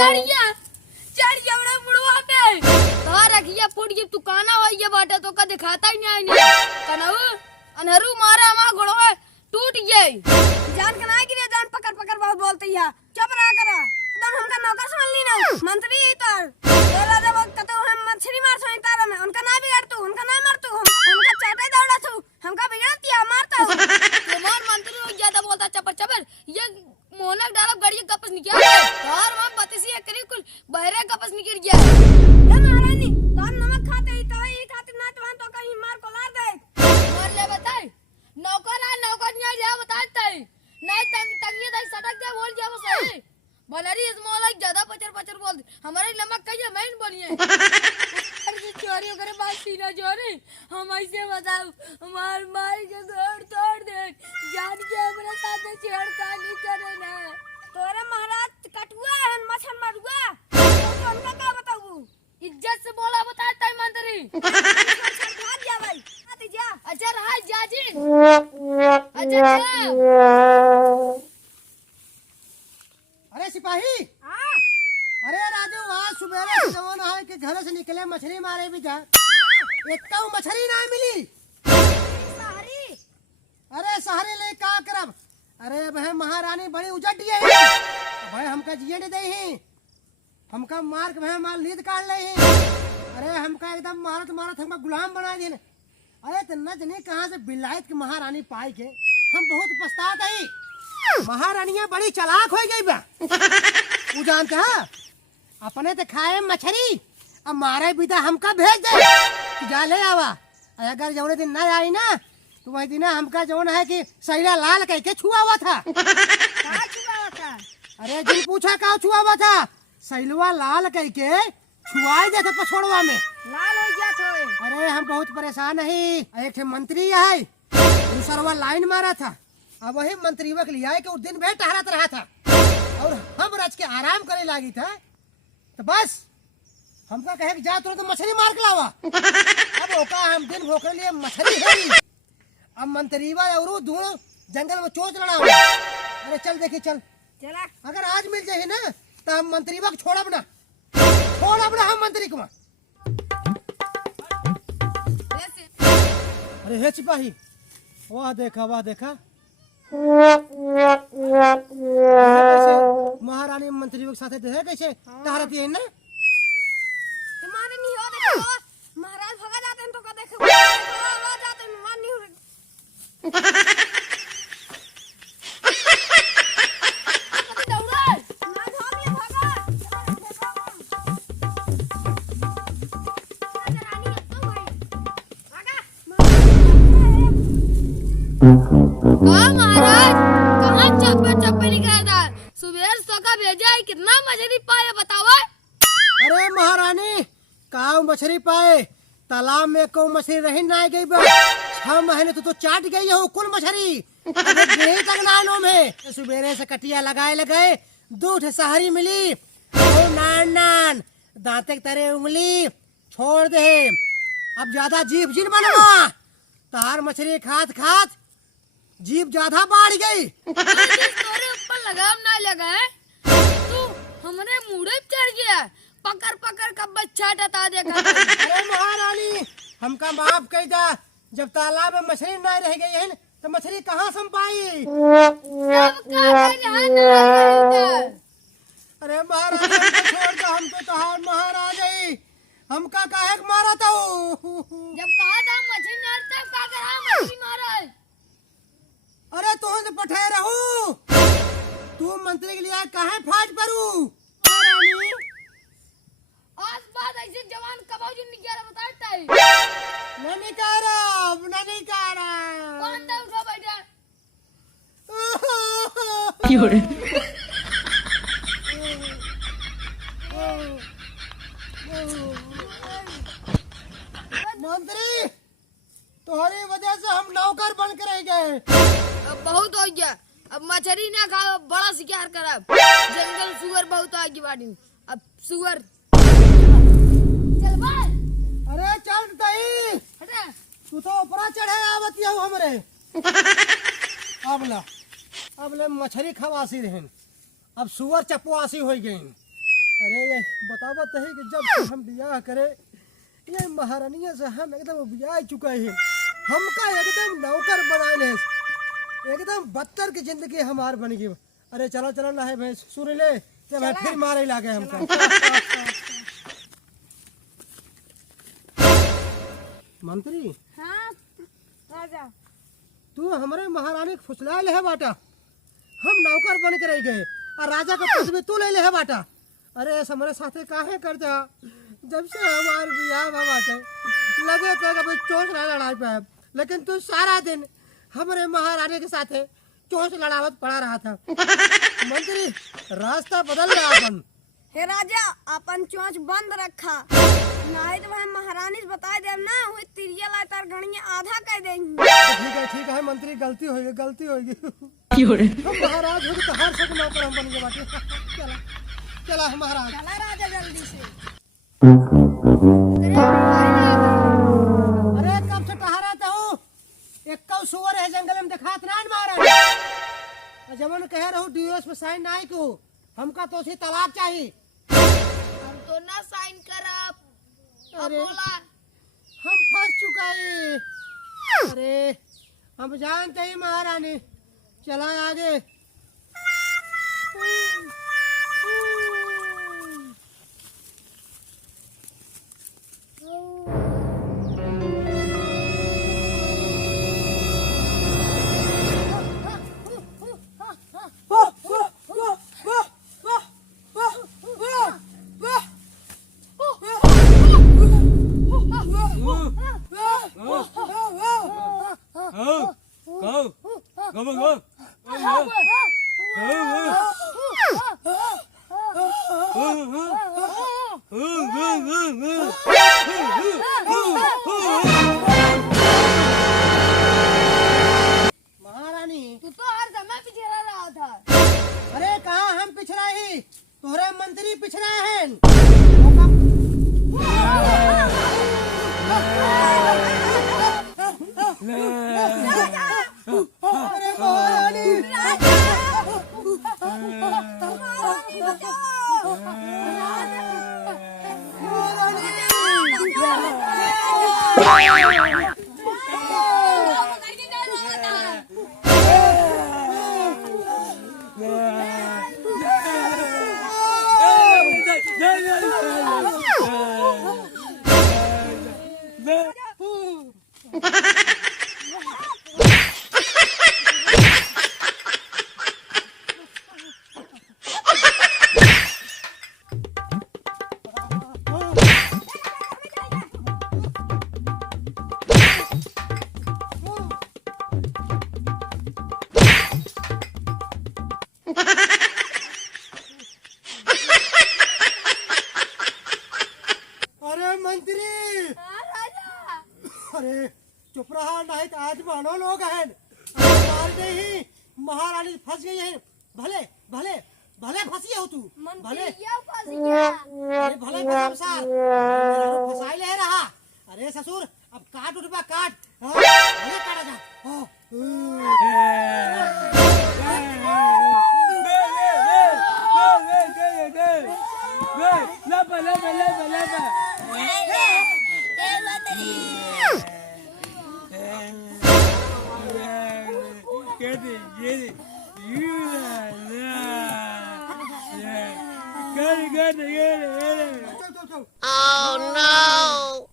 चढ़िया चढ़िया बड़ा बुढ़वा पे तो रखिया फूट की दुकाना हो ये बाटा तो का दिखाता ही नहीं कनऊ अनहरू मारा हमारा घोड़वा टूट गई जान के ना गिरे जान पकड़ पकड़ बहुत बोलते हैं चुप रहा करा एकदम हमका नौकर समझ ली ना मंत्री ही तार तेरा जब कतो हम मछली मार सोई तार में उनका ना बिगाड़ तू उनका ना मार तू उनका चाटे दौड़ा तू हमका बिगाड़ती है मारता हूं तुम्हार मंत्री हो ज्यादा बोलता चपर चपर ये मोहनक डालो गड़ी कपस निकल गया और वहां बतिसी एकरी कुल बहरे कपस निकल गया ये महारानी तार नमक खाते ही तो ही खाते ना तो तो कहीं मार को लार दे मार ले बताए नौकर नहीं जा बताते नहीं तंगी दई सटक दे बोल जा वो सही भलरी इस मोला ज्यादा पचर पचर बोल हमारे नमक कहिए मैं बोलिए अरे चोरी करे बात सीना चोरी हम ऐसे बताओ मार मार के तोड़ दे जान के हमरा साथ छेड़खानी करे ना तोरे महाराज कटुआ है मछन मरुआ तो उनका क्या बताऊं इज्जत से बोला बताता है मंत्री खा दिया भाई आती जा अच्छा रहा जाजी अच्छा अरे सिपाही हां अरे राजू आज सुबेरे से जवान है कि घर से निकले मछली मारे भी जा एक तो मछली ना मिली सारी अरे सहारे ले का करब अरे वह महारानी बड़ी उजट दिए है भाई हमका जिए नहीं दे ही हमका मार के वह माल नींद काट ले ही अरे हमका एकदम मारत मारत हमका गुलाम बना दिए अरे तो न जने कहां से बिलायत की महारानी पाई के हम बहुत पछतात है महारानियां बड़ी चालाक हो गई बा तू जानते है अपने तो खाए मछली अब मारे बिदा हमका भेज दे जा ले आवा अगर जौने दिन न आई ना तो वही दिन हमका जौन है कि सैला लाल कह के छुआ हुआ था का छुआ था अरे जी पूछा का छुआ हुआ था सैलवा लाल कह के छुआई देते पछोड़वा में लाल हो गया तो अरे हम बहुत परेशान है एक मंत्री है दूसरा लाइन मारा था अब वही मंत्री के लिया कि उस दिन भी टहरत रहा था और हम रच के आराम करे लगी था तो बस हमका कहे कि जा तो मछली मार के लावा अब ओका हम दिन भोकर लिए मछली है अब मंत्रीवा और दोनों जंगल में चोच लड़ा हुआ अरे चल देखी चल चला अगर आज मिल जाए ना तो हम मंत्रीवा को छोड़ब ना हम मंत्री को अरे हे सिपाही वाह देखा महारानी मंत्री के साथ देखे कैसे तारत है ना तुम्हारे नहीं हो देखो महाराज भगा जाते हैं तो का देखो भगा जाते हैं मान नहीं हो दौड़ा ना हम ये भगा रानी तो भाई भगा महाराज कहाँ चप्पे निकाला सुबह सोका भेजा है कितना मछली पाया बताओ अरे महारानी काऊ मछली पाए तालाब में को मछली रही ना गई बा 6 महीने तो चाट गई हो कुल मछली अबे तक नानो में सुबेरे से कटिया लगाए दूध सहारी मिली ओ नान दांते के तरे उंगली छोड़ दे अब ज्यादा जीभ जिन बनवा तार मछली खात जीभ ज्यादा बढ़ गई तोरे ऊपर लगाम ना लगा है तू हमरे मुड़े पे चढ़ गया पकड़ का बच्चा डता देखा अरे महारानी हमका माफ कर दा जब तालाब में मछली ना रह गई है तो मछली कहाँ से हम पाई अरे महारानी हमको छोड़ दो हम तो तहार महारानी हमका काहे के मारा था जब कहा था मछली मारता का करा मछली मारा अरे तू तो पठे रहू तू मंत्री के लिए काहे फाट परू महारानी आज बात ऐसे जवान कबाऊ जो निकाला बताता है नहीं करब कौन था उठो बैठा मंत्री तुम्हारी वजह से हम नौकर बन के रह गए अब बहुत हो गया अब मछली ना खाओ बड़ा शिकार करब जंगल सुअर बहुत आगे बाड़ी अब सुअर चल भाई अरे चल दही हटा तू तो ऊपर चढ़े आवत हमरे अब ला अब ले मछली खवासी रहन, अब सुअर चपवासी हो गई। अरे ये बतावत है कि जब से हम बियाह करे ये महारानिया से हम एकदम बियाह चुका है, हमका एकदम नौकर बनाए, एकदम बदतर की जिंदगी हमार बन गई। अरे चलो चलो ना है भाई, सुन ले जब है फिर मारे लागे हमका। मंत्री हाँ राजा, तू हमारे महारानी के फुसला ले है बाटा, हम नौकर बन के रह गए और राजा का पद भी तू ले ले है बाटा। अरे ऐसा हमारे साथे काहे करता, जब से हमारे बियाह बाटे लगे थे कभी चोंच ना लड़ाई पे, लेकिन तू सारा दिन हमारे महारानी के साथे चोंच लड़ावत पड़ा रहा था। मंत्री रास्ता बदल रहा अपन। हे राजा अपन चोंच बंद रखा, नहीं तो वह महारानी से बता दे ना हुई तिरिया ला तार गणिया आधा कह देंगे। ठीक है मंत्री, गलती होगी गलती होगी। हम महाराज हो तो हर सब नौकर हम बन गए बाटे। चला चला महाराज, चला राजा जल्दी से। अरे कब से टहराता हूँ, एक कौ सुअर है जंगल में दिखात ना महाराज। जमन कह रहा हूँ डिवोर्स पे साइन नहीं क्यों, हमका तो उसी तलाक चाहिए। हम तो ना साइन करब। अरे बोला हम फंस चुका है। अरे हम जानते ही महारानी, चला आगे। महारानी तू तो हर समय पीछे रहा था। अरे कहा हम पिछड़ा ही, तोहरे मंत्री पिछड़ा है। अरे महारानी अरे चुप रहा, नहीं तो आज मानो लोग हैं मार दे ही। महारानी फंस गई है, भले भले भले फंसी हो तू, भले अरे भले फंसाई ले रहा। अरे ससुर अब काट उठबा काट, भले काटा जा। Oh no!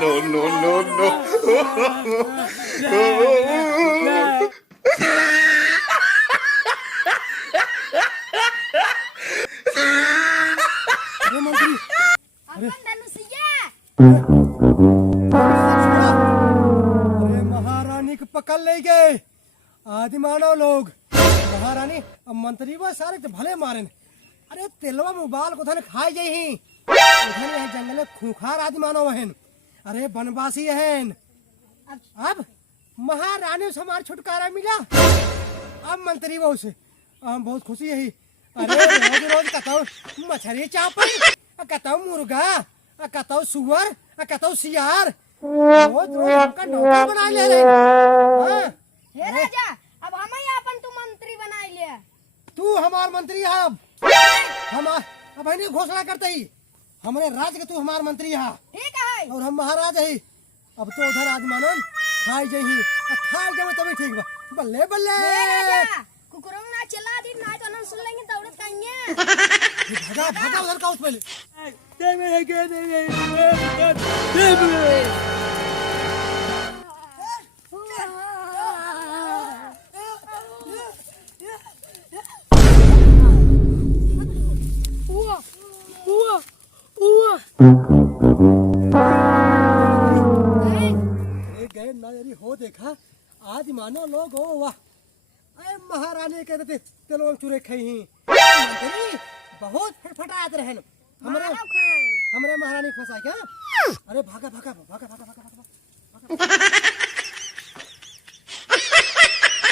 No, no, no, no. अरे महारानी को पकड़ ले गए आदि मानव लोग। महारानी अब मंत्री वो सारे तो भले मारे। अरे तेलवा मुबाल को धन खाए जाए ही, उधर यह जंगल में खूंखार आदि मानव हैं। अरे बनवासी हैं। अब महारानी से हमारा छुटकारा मिला, अब मंत्री वो से हम बहुत खुशी है। अरे रोज रोज कतो मछली चापल, कतो मुर्गा, कतो सुअर, कतो सियार, रोज रोज हमका नौकर बना ले रे। हाँ? हे राजा अब हम ही अपन तू मंत्री बनाई ले। तू हमार मंत्री है अब अब नहीं घोषणा करते ही हमारे राज्य के तू हमार मंत्री है ठीक है और हम महाराज है। अब तो उधर आदमानन खाई जही खाई जावे तभी ठीक बा। बल्ले बल्ले हे राजा कुकुरों ना चिल्ला दी ना तो न सुन लेंगे दौड़त कहिए। भागा भागा उधर का उस पहले गए ना यदि हो देखा आज मानो लोग हो वाह अरे महारानी कहते थे चलो चूरे खाई ही मंत्री बहुत फटफटाते रहे हमारे महारानी फंसा क्या। अरे भागा भागा भागा भागा भागा भागा, भागा।